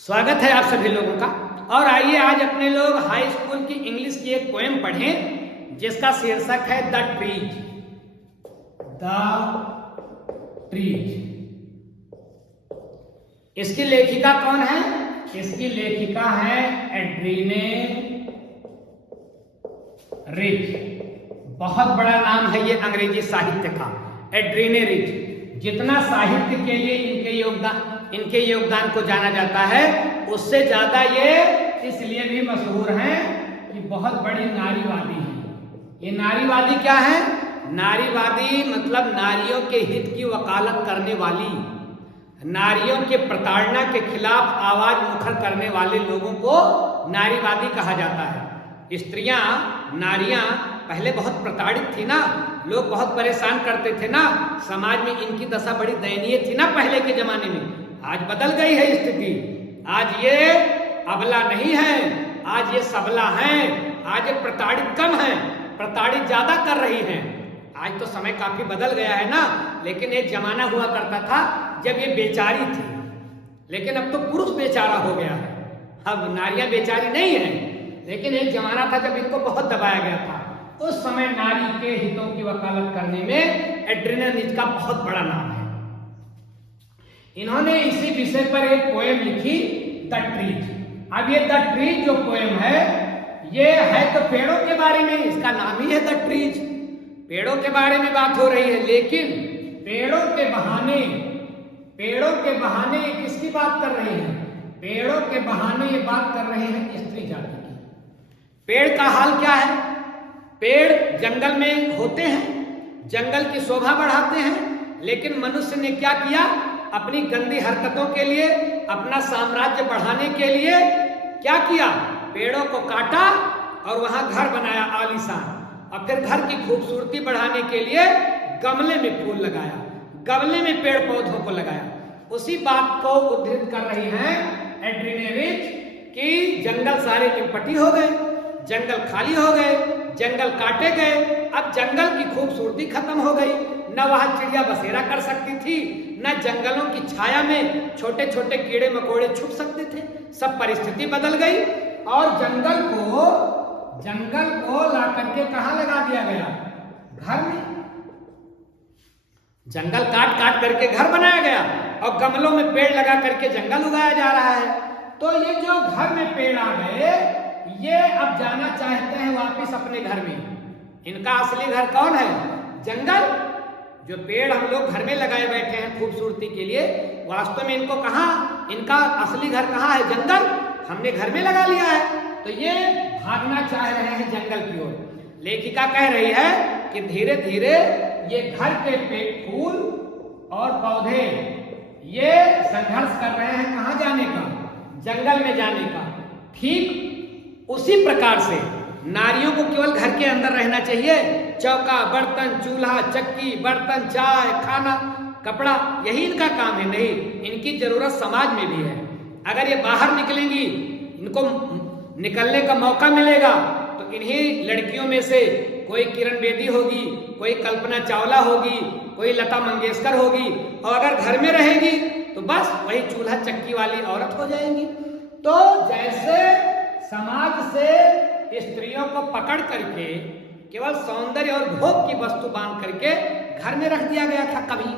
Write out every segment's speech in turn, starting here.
स्वागत है आप सभी लोगों का। और आइए आज अपने लोग हाई स्कूल की इंग्लिश की एक पोएम पढ़ें जिसका शीर्षक है द ट्रीज। The trees. इसकी लेखिका कौन है? इसकी लेखिका है एड्रीने रिच। बहुत बड़ा नाम है ये अंग्रेजी साहित्य का, एड्रीने रिच। जितना साहित्य के लिए इनके योगदान को जाना जाता है उससे ज्यादा ये इसलिए भी मशहूर हैं कि बहुत बड़ी नारीवादी हैं। ये नारीवादी क्या है? नारीवादी मतलब नारियों के हित की वकालत करने वाली, नारियों के प्रताड़ना के खिलाफ आवाज मुखर करने वाले लोगों को नारीवादी कहा जाता है। स्त्रियां, नारियां पहले बहुत प्रताड़ित थी ना, लोग बहुत परेशान करते थे ना, समाज में इनकी दशा बड़ी दयनीय थी ना पहले के जमाने में। आज बदल गई है स्थिति, आज ये अबला नहीं है, आज ये सबला है, आज ये प्रताड़ित कम है, प्रताड़ित ज्यादा कर रही हैं। आज तो समय काफी बदल गया है ना, लेकिन एक जमाना हुआ करता था जब ये बेचारी थी, लेकिन अब तो पुरुष बेचारा हो गया है। अब नारियां बेचारी नहीं है, लेकिन एक जमाना था जब इनको बहुत दबाया गया था। उस समय नारी के हितों की वकालत करने में एड्रीने रिच का बहुत बड़ा नाम है। इन्होंने इसी विषय पर एक पोएम लिखी, द ट्रीज। अब ये द ट्रीज जो पोएम है ये है तो पेड़ों के बारे में, इसका नाम ही है द ट्रीज। पेड़ों के बारे में बात हो रही है, लेकिन पेड़ों के बहाने ये किसकी बात कर रहे हैं? पेड़ों के बहाने ये बात कर रहे हैं स्त्री जाति की। पेड़ का हाल क्या है? पेड़ जंगल में होते हैं, जंगल की शोभा बढ़ाते हैं, लेकिन मनुष्य ने क्या किया? अपनी गंदी हरकतों के लिए, अपना साम्राज्य बढ़ाने के लिए क्या किया? पेड़ों को काटा और वहां घर बनाया आलीशान, और फिर घर की खूबसूरती बढ़ाने के लिए गमले में फूल लगाया, गमले में पेड़ पौधों को लगाया। उसी बात को उद्धृत कर रही हैं एड्रीने रिच कि जंगल सारे निपटी हो गए, जंगल खाली हो गए, जंगल काटे गए, अब जंगल की खूबसूरती खत्म हो गई। न वहां चिड़िया बसेरा कर सकती थी, न जंगलों की छाया में छोटे छोटे कीड़े मकोड़े छुप सकते थे। सब परिस्थिति बदल गई और जंगल को ला करके कहां लगा दिया गया? घर में। जंगल काट काट करके घर बनाया गया और गमलों में पेड़ लगा करके जंगल उगाया जा रहा है। तो ये जो घर में पेड़ आ गए, ये अब जाना चाहते हैं वापिस अपने घर में। इनका असली घर कौन है? जंगल। जो पेड़ हम लोग घर में लगाए बैठे हैं खूबसूरती के लिए, वास्तव में इनको कहां, इनका असली घर कहां है? जंगल। हमने घर में लगा लिया है, तो ये भागना चाह रहे हैं जंगल की ओर। लेखिका कह रही है कि धीरे धीरे ये घर के फूल और पौधे ये संघर्ष कर रहे हैं कहां जाने का? जंगल में जाने का। ठीक उसी प्रकार से नारियों को केवल घर के अंदर रहना चाहिए। चौका, बर्तन, चूल्हा, चक्की, बर्तन, चाय, खाना, कपड़ा, यही इनका काम है? नहीं, इनकी जरूरत समाज में भी है। अगर ये बाहर निकलेंगी, इनको निकलने का मौका मिलेगा, तो इन्हीं लड़कियों में से कोई किरण बेदी होगी, कोई कल्पना चावला होगी, कोई लता मंगेशकर होगी, और अगर घर में रहेगी तो बस वही चूल्हा चक्की वाली औरत हो जाएंगी। तो जैसे समाज से स्त्रियों को पकड़ करके केवल सौंदर्य और भोग की वस्तु बांध करके घर में रख दिया गया था कभी,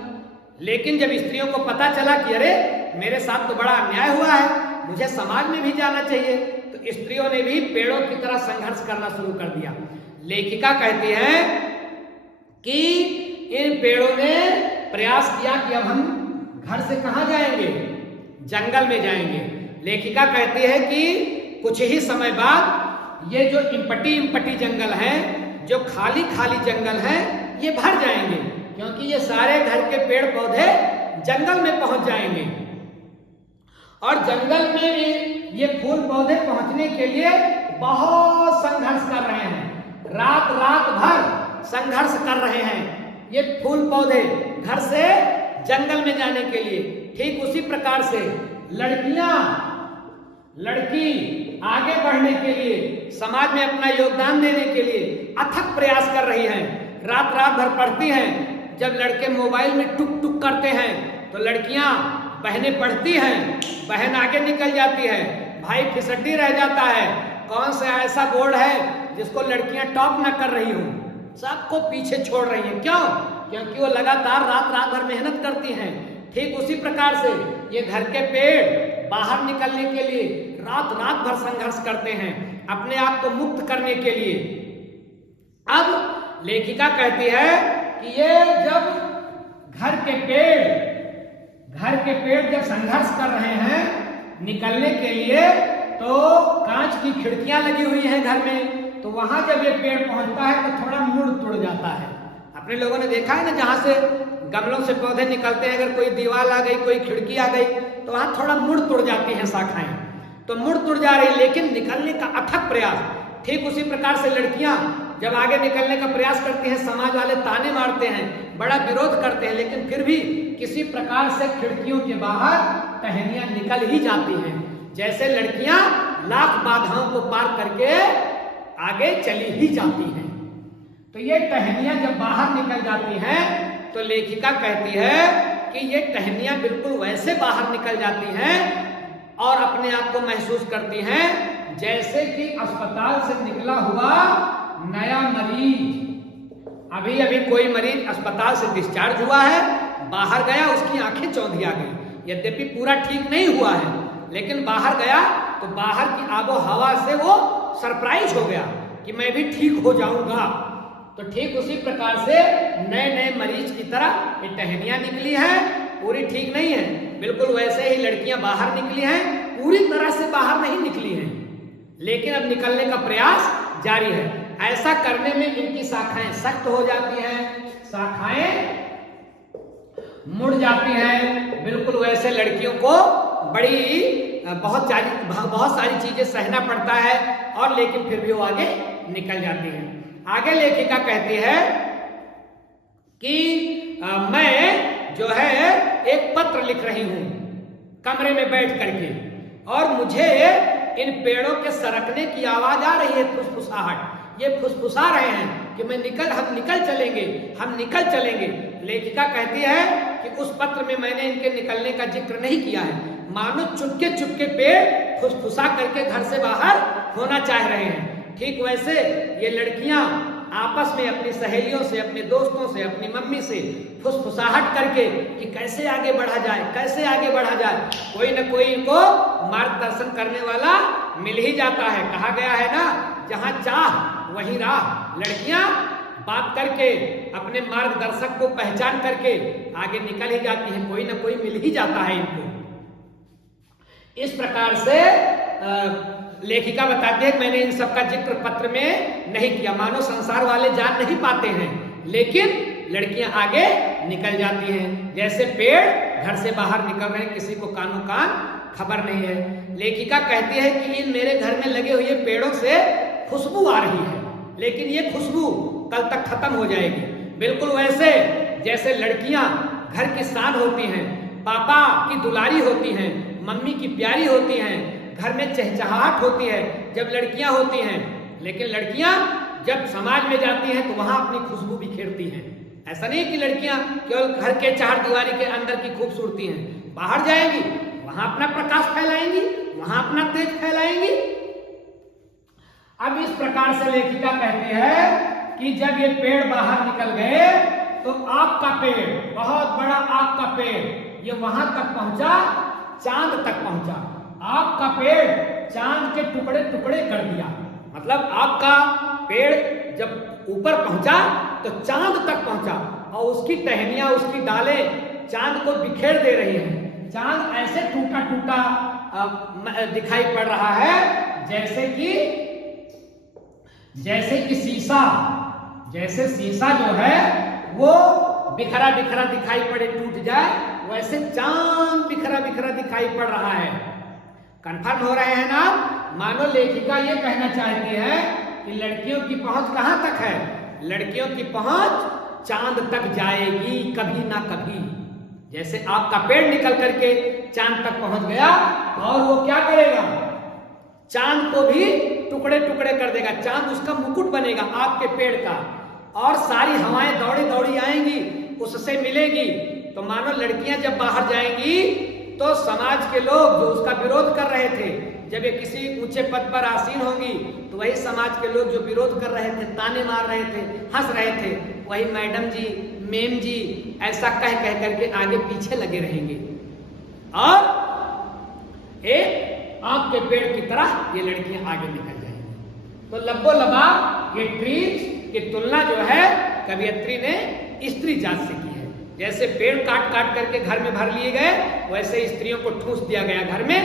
लेकिन जब स्त्रियों को पता चला कि अरे मेरे साथ तो बड़ा अन्याय हुआ है, मुझे समाज में भी जाना चाहिए, तो स्त्रियों ने भी पेड़ों की तरह संघर्ष करना शुरू कर दिया। लेखिका कहती है कि इन पेड़ों ने प्रयास किया कि अब हम घर से कहां जाएंगे? जंगल में जाएंगे। लेखिका कहती है कि कुछ ही समय बाद ये जो इम्पटी जंगल है, जो खाली खाली जंगल है, ये भर जाएंगे, क्योंकि ये सारे घर के पेड़ पौधे जंगल में पहुंच जाएंगे। और जंगल में भी ये फूल पौधे पहुंचने के लिए बहुत संघर्ष कर रहे हैं, रात भर संघर्ष कर रहे हैं ये फूल पौधे घर से जंगल में जाने के लिए। ठीक उसी प्रकार से लड़की आगे बढ़ने के लिए, समाज में अपना योगदान देने के लिए अथक प्रयास कर रही हैं, रात भर पढ़ती हैं। जब लड़के मोबाइल में टुक टुक करते हैं तो लड़कियां बहनें पढ़ती हैं, बहन आगे निकल जाती है, भाई फिसड्डी रह जाता है। कौन सा ऐसा बोर्ड है जिसको लड़कियां टॉप न कर रही हो, सबको पीछे छोड़ रही हैं। क्यों? क्योंकि वो लगातार रात भर मेहनत करती हैं। ठीक उसी प्रकार से ये घर के पेड़ बाहर निकलने के लिए रात भर संघर्ष करते हैं, अपने आप को मुक्त करने के लिए। अब लेखिका कहती है कि ये जब घर के पेड़ जब संघर्ष कर रहे हैं निकलने के लिए, तो कांच की खिड़कियां लगी हुई हैं घर में, तो वहां जब ये पेड़ पहुंचता है तो थोड़ा मुड़ तुड़ जाता है। अपने लोगों ने देखा है ना, जहां से गमलों से पौधे निकलते हैं, अगर कोई दीवार आ गई, कोई खिड़की आ गई, तो वहां थोड़ा मुड़ तुड़ जाती हैं शाखाएं, तो मुड़ तुड़ जा रही, लेकिन निकलने का अथक प्रयास। ठीक उसी प्रकार से लड़कियां जब आगे निकलने का प्रयास करती हैं, समाज वाले ताने मारते हैं, बड़ा विरोध करते हैं, लेकिन फिर भी किसी प्रकार से खिड़कियों के बाहर टहनियां निकल ही जाती हैं। जैसे लड़कियां लाख बाधाओं को पार करके आगे चली ही जाती हैं। तो ये टहनियां जब बाहर निकल जाती हैं, तो लेखिका कहती है कि ये टहनियां बिल्कुल वैसे बाहर निकल जाती हैं और अपने आप को महसूस करती हैं जैसे कि अस्पताल से निकला हुआ नया मरीज। अभी कोई मरीज अस्पताल से डिस्चार्ज हुआ है, बाहर गया, उसकी आंखें चौंधिया गई, यद्यपि पूरा ठीक नहीं हुआ है, लेकिन बाहर गया तो बाहर की आबो हवा से वो सरप्राइज हो गया कि मैं भी ठीक हो जाऊंगा। तो ठीक उसी प्रकार से नए मरीज की तरह ये टहनियां निकली हैं, पूरी ठीक नहीं है, बिल्कुल वैसे ही लड़कियां बाहर निकली हैं, पूरी तरह से बाहर नहीं निकली हैं, लेकिन अब निकलने का प्रयास जारी है। ऐसा करने में इनकी शाखाएं सख्त हो जाती हैं, शाखाएं मुड़ जाती हैं, बिल्कुल वैसे लड़कियों को बहुत सारी चीजें सहना पड़ता है, और लेकिन फिर भी वो आगे निकल जाती हैं। आगे लेखिका कहती है कि मैं जो है एक पत्र लिख रही हूं कमरे में बैठ करके, और मुझे इन पेड़ों के सरकने की आवाज आ रही है, फुसफुसाहट, ये फुसफुसा रहे हैं कि हम निकल चलेंगे। लेखिका कहती है कि उस पत्र में मैंने इनके निकलने का जिक्र नहीं किया है, मानो चुपके पेड़ फुसफुसा करके घर से बाहर होना चाह रहे हैं। ठीक वैसे ये लड़कियां आपस में अपनी सहेलियों से, अपने दोस्तों से, अपनी मम्मी से फुसफुसाहट करके कि कैसे आगे बढ़ा जाए, कोई न कोई इनको मार्गदर्शन करने वाला मिल ही जाता है। कहा गया है ना, जहां चाह वहीं राह। लड़कियां बात करके अपने मार्गदर्शक को पहचान करके आगे निकल ही जाती हैं, कोई न कोई मिल ही जाता है इनको। इस प्रकार से लेखिका बताती है कि मैंने इन सब का जिक्र पत्र में नहीं किया, मानो संसार वाले जान नहीं पाते हैं, लेकिन लड़कियां आगे निकल जाती हैं, जैसे पेड़ घर से बाहर निकल रहे हैं, किसी को कानो कान खबर नहीं है। लेखिका कहती है कि इन मेरे घर में लगे हुए पेड़ों से खुशबू आ रही है, लेकिन ये खुशबू कल तक खत्म हो जाएगी। बिल्कुल वैसे जैसे लड़कियां घर की शान होती हैं, पापा की दुलारी होती हैं, मम्मी की प्यारी होती हैं, घर में चहचहाहट होती है जब लड़कियां होती हैं, लेकिन लड़कियां जब समाज में जाती हैं तो वहां अपनी खुशबू बिखेरती हैं। ऐसा नहीं कि लड़कियां केवल घर के चार दीवारी के अंदर की खूबसूरती हैं, बाहर जाएंगी वहां अपना प्रकाश फैलाएंगी, वहां अपना तेज फैलाएंगी। अब इस प्रकार से लेखिका कहती है कि जब ये पेड़ बाहर निकल गए तो आग का पेड़, बहुत बड़ा आग का पेड़, ये वहां तक पहुंचा, चांद तक पहुंचा। आग का पेड़ चांद के टुकड़े टुकड़े कर दिया, मतलब आग का पेड़ जब ऊपर पहुंचा तो चांद तक पहुंचा, और उसकी टहनियां, उसकी डालें चांद को बिखेर दे रही हैं। चांद ऐसे टूटा टूटा दिखाई पड़ रहा है जैसे कि शीशा, जैसे शीशा जो है वो बिखरा बिखरा दिखाई पड़े, टूट जाए, वैसे चांद बिखरा बिखरा दिखाई पड़ रहा है। कंफर्म हो रहे हैं ना? मानो लेखिका ये कहना चाहती है कि लड़कियों की पहुंच कहां तक है? लड़कियों की पहुंच चांद तक जाएगी कभी ना कभी। जैसे आग का पेड़ निकल करके चांद तक पहुंच गया, और वो क्या करेगा? चांद को भी टुकड़े टुकड़े कर देगा, चांद उसका मुकुट बनेगा आग के पेड़ का, और सारी हवाएं दौड़ी दौड़ी आएंगी, उससे मिलेगी। तो मानो लड़कियां जब बाहर जाएंगी तो समाज के लोग जो उसका विरोध कर रहे थे, जब ये किसी ऊंचे पद पर आसीन होंगी तो वही समाज के लोग जो विरोध कर रहे थे, ताने मार रहे थे, हंस रहे थे, वही मैडम जी, मेम जी ऐसा कह कह करके आगे पीछे लगे रहेंगे और एक आंख के पेड़ की तरह ये लड़कियां आगे निकल जाएंगी। तो लब्बो लबाब ये ट्रीज की तुलना जो है कवियत्री ने स्त्री जात से की है। जैसे पेड़ काट काट करके घर में भर लिए गए, वैसे स्त्रियों को ठूस दिया गया घर में।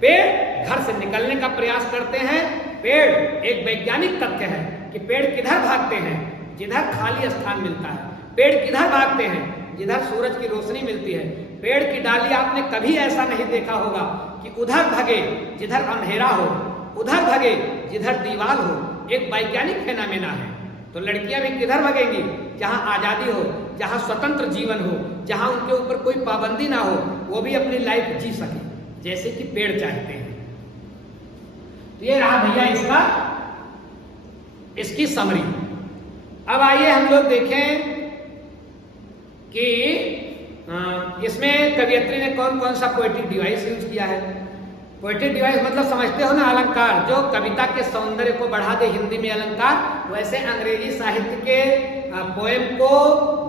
पेड़ घर से निकलने का प्रयास करते हैं। पेड़ एक वैज्ञानिक तथ्य है कि पेड़ किधर भागते हैं, जिधर खाली स्थान मिलता है। पेड़ किधर भागते हैं, जिधर सूरज की रोशनी मिलती है। पेड़ की डाली आपने कभी ऐसा नहीं देखा होगा कि उधर भगे जिधर अंधेरा हो, उधर भगे जिधर दीवार हो। एक वैज्ञानिक फेनोमेना है। तो लड़कियां भी किधर भगेंगी, जहां आजादी हो, जहां स्वतंत्र जीवन हो, जहां उनके ऊपर कोई पाबंदी ना हो, वो भी अपनी लाइफ जी सके जैसे कि पेड़ चाहते हैं। तो ये रहा भैया इसकी समरी। अब आइए हम लोग देखें कि इसमें कवियत्री ने कौन कौन सा पोएटिक डिवाइस यूज किया है। पोएटिक डिवाइस मतलब समझते हो ना, अलंकार जो कविता के सौंदर्य को बढ़ा दे। हिंदी में अलंकार, वैसे अंग्रेजी साहित्य के पोएम को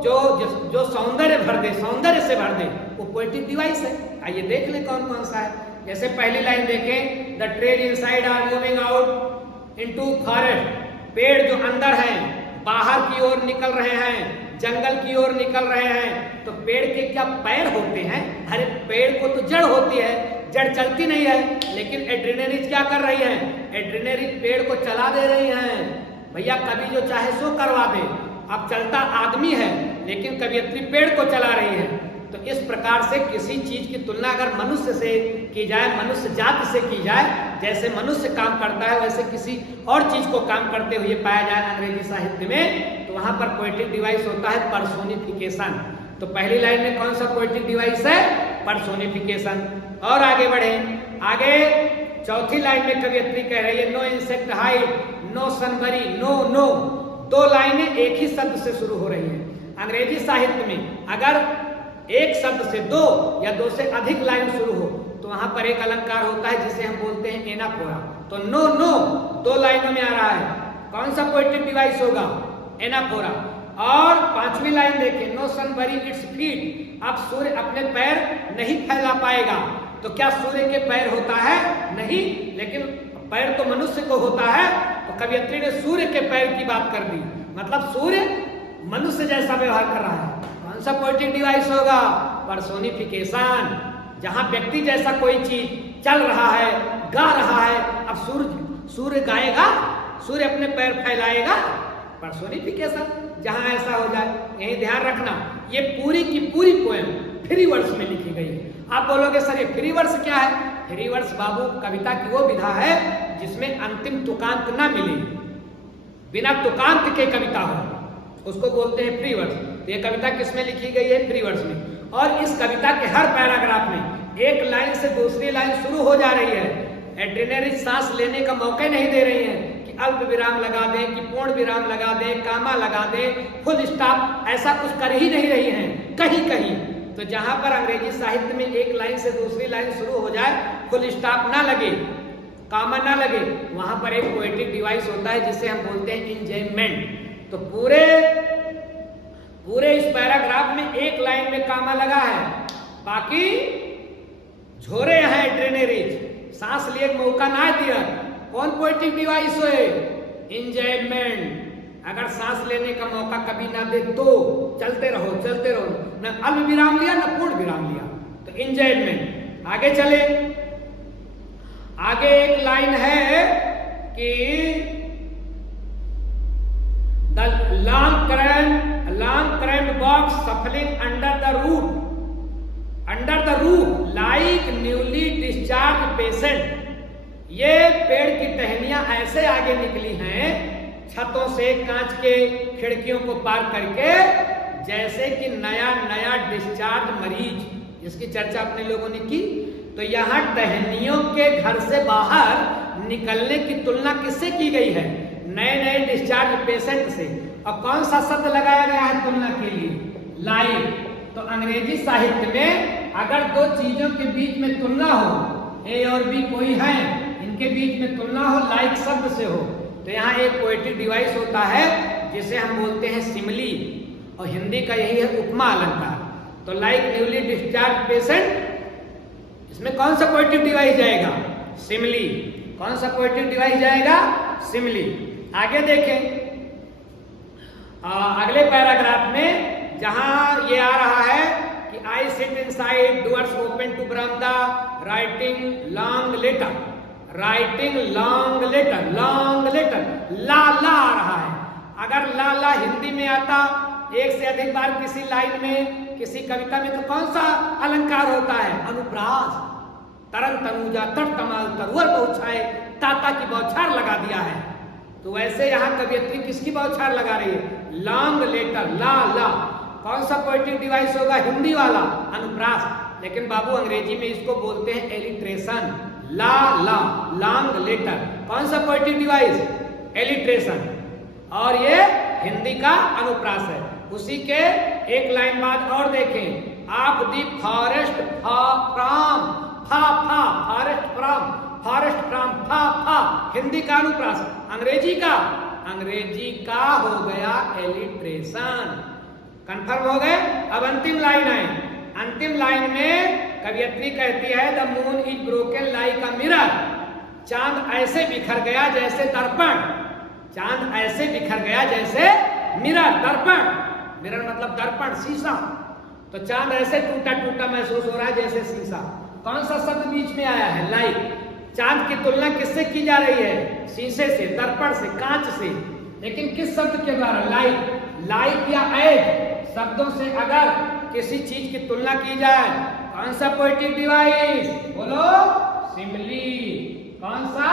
जो सौंदर्य भर दे, सौंदर्य से भर दे, वो पोएटिक डिवाइस है। आइए देख ले कौन कौन सा है। जैसे पहली लाइन देखें, the trees inside are moving out into forest. पेड़ जो अंदर हैं बाहर की ओर निकल रहे हैं, जंगल की ओर निकल रहे हैं। तो पेड़ के क्या पैर होते हैं? हर पेड़ को तो जड़ होती है, जड़ चलती नहीं है, लेकिन एड्रेनरिज क्या कर रही है? एड्रेनरिज पेड़ को चला दे रही हैं। भैया कभी जो चाहे सो करवा दे। अब चलता आदमी है लेकिन कवियत्री पेड़ को चला रही है। तो इस प्रकार से किसी चीज की तुलना अगर मनुष्य से की जाए, मनुष्य जाति से की जाए, जैसे मनुष्य काम करता है वैसे किसी और चीज को काम करते हुए पाया जाए अंग्रेजी साहित्य में, तो वहां पर पोएटिक डिवाइस होता है पर्सोनिफिकेशन। तो पहली लाइन में कौन सा पोएटिक डिवाइस है? पर्सोनिफिकेशन। और आगे बढ़े, आगे चौथी लाइन में कवियत्री कह रही है, नो इंसेक्ट हाइड, नो सनबरी, नो नो। दो लाइनें एक ही शब्द से शुरू हो रही है। अंग्रेजी साहित्य में अगर एक शब्द से दो या दो से अधिक लाइन शुरू हो तो वहां पर एक अलंकार होता है जिसे हम बोलते हैं एनाफोरा। तो नो नो दो लाइनों में आ रहा है, कौन सा पोएटिक डिवाइस होगा? एनाफोरा। और पांचवी लाइन देखिए, नो सन बरी इट्स फीट। अब सूर्य अपने पैर नहीं फैला पाएगा। तो क्या सूर्य के पैर होता है? नहीं, लेकिन पैर तो मनुष्य को होता है। तो कवियत्री ने सूर्य के पैर की बात कर दी, मतलब सूर्य मनुष्य जैसा व्यवहार कर रहा है। कौन सा पोएटिक डिवाइस होगा? पर्सोनिफिकेशन। जहां व्यक्ति जैसा कोई चीज चल रहा है, गा रहा है। अब सूर्य गाएगा, सूर्य अपने पैर फैलाएगा? पर्सोनिफिकेशन। जहां ऐसा हो जाए, यही ध्यान रखना। ये पूरी की पूरी पोएम फ्री वर्स में लिखी गई है। आप बोलोगे सर ये फ्री वर्स क्या है? फ्री वर्स बाबू कविता की वो विधा है जिसमें अंतिम तुकांत ना मिले, बिना तुकांत के कविता हो, उसको बोलते हैं फ्री वर्स। तो ये कविता किसमें लिखी गई है? फ्री वर्स में। और इस कविता के हर पैराग्राफ में एक लाइन से दूसरी लाइन शुरू हो जा रही है। एड्रेनरी सांस लेने का मौका नहीं दे रही है कि अल्प विराम लगा दें, कि पूर्ण विराम लगा दें, कामा लगा दें, फुल स्टॉप, ऐसा कुछ कर ही नहीं रही हैं कहीं कहीं। तो जहां पर अंग्रेजी साहित्य में एक लाइन से दूसरी लाइन शुरू हो जाए, फुल स्टॉप ना लगे, कामा ना लगे, वहां पर एक पोएटिक डिवाइस होता है जिसे हम बोलते हैं इंजॉयमेंट। तो पूरे इस पैराग्राफ में एक लाइन में कामा लगा है, बाकी झोरे हैं एड्रेनरीज, सांस लिए मौका ना दिया। कौन पोएटिक डिवाइस है? इंजॉयमेंट। अगर सांस लेने का मौका कभी ना दे तो चलते रहो न अल्प विराम लिया न पूर्ण विराम लिया, तो इंजॉयमेंट। आगे चले, आगे एक लाइन है कि the long crammed box सफलिंग under the roof like newly discharge patient. ये पेड़ की टहनियां ऐसे आगे निकली हैं छतों से, कांच के खिड़कियों को पार करके, जैसे कि नया डिस्चार्ज मरीज, जिसकी चर्चा अपने लोगों ने की। तो यहाँ टहनियों के घर से बाहर निकलने की तुलना किससे की गई है? नए डिस्चार्ज पेशेंट से। और कौन सा शब्द लगाया गया है तुलना के लिए? लाइक। तो तो अंग्रेजी साहित्य में अगर दो चीजों के बीच में तुलना हो, ए और बी कोई है, इनके बीच में तुलना हो लाइक शब्द से हो, तो यहाँ एक पोएटिक डिवाइस होता है जिसे हम बोलते हैं सिमिली, और हिंदी का यही है उपमा अलंकार। तो लाइक न्यूली डिस्चार्ज पेशेंट, इसमें कौन सा पोएटिक डिवाइस जाएगा? सिमिली। कौन सा पोएटिक डिवाइस जाएगा? सिमिली। आगे देखें अगले पैराग्राफ में जहां ये आ रहा है कि I sit inside doors open to बरामदा writing long letter, writing long letter, long letter, ला ला आ रहा है। अगर ला ला हिंदी में आता एक से अधिक बार किसी लाइन में, किसी कविता में, तो कौन सा अलंकार होता है? अनुप्रास। तरन तनुजा तर तमाल तरुवर पहुंचाए, ताता की बौछार लगा दिया है। तो वैसे यहाँ कवियत्री किसकी बौछार लगा रही है? लॉन्ग लेटर, ला ला। कौन सा पोएटिक डिवाइस होगा? हिंदी वाला, अनुप्रास। लेकिन बाबू अंग्रेजी में इसको बोलते हैं एलिट्रेशन, ला ला, लॉन्ग लेटर। कौन सा पोएटिक डिवाइस? एलिट्रेशन। और ये हिंदी का अनुप्रास है। उसी के एक लाइन बाद और देखें, आप दी फॉरेस्ट फ्रॉम, फा फा, फॉरेस्ट फ्रॉम, फॉरेस्ट फ्रॉम, फा फा, हिंदी का अनुप्रास। अंग्रेजी का, अंग्रेजी का हो गया एलिट्रेशन। कंफर्म हो गए? अब अंतिम लाइन है। अंतिम लाइन में कवियत्री कहती है the moon is broken like a mirror, चांद ऐसे बिखर गया जैसे दर्पण, चांद ऐसे बिखर गया जैसे मिरर, दर्पण। मिरर मतलब दर्पण, शीशा। तो चांद ऐसे टूटा टूटा महसूस हो रहा है जैसे शीशा। कौन सा शब्द बीच में आया है? लाइक। चांद की तुलना किससे की जा रही है? शीशे से, दर्पण से, कांच से। लेकिन किस शब्द के द्वारा? लाइक। लाइक या एज शब्दों से अगर किसी चीज की तुलना की जाए, कौन सा पोएटिक डिवाइस? बोलो, सिमिली। कौन सा?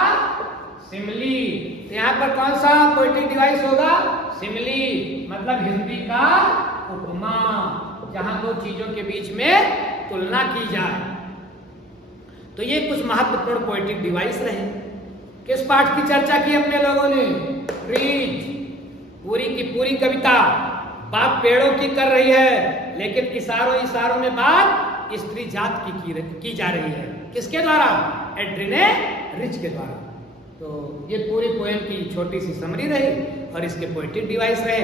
सिमिली। तो यहाँ पर कौन सा पोएटिक डिवाइस होगा? सिमिली, मतलब हिंदी का उपमा, जहां दो चीजों के बीच में तुलना की जाए। तो ये कुछ महत्वपूर्ण पोएटिक डिवाइस रहे। किस पाठ की चर्चा की अपने लोगों ने? ट्रीज। पूरी की पूरी कविता बात पेड़ों की कर रही है, लेकिन इशारों इशारों में बात स्त्री जात की जा रही है। किसके द्वारा? एड्रीने रिच के द्वारा। तो ये पूरी पोएम की छोटी सी समरी रही और इसके पोएटिक डिवाइस रहे।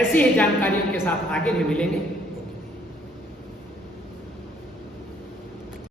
ऐसी ही जानकारियों के साथ आगे भी मिलेंगे।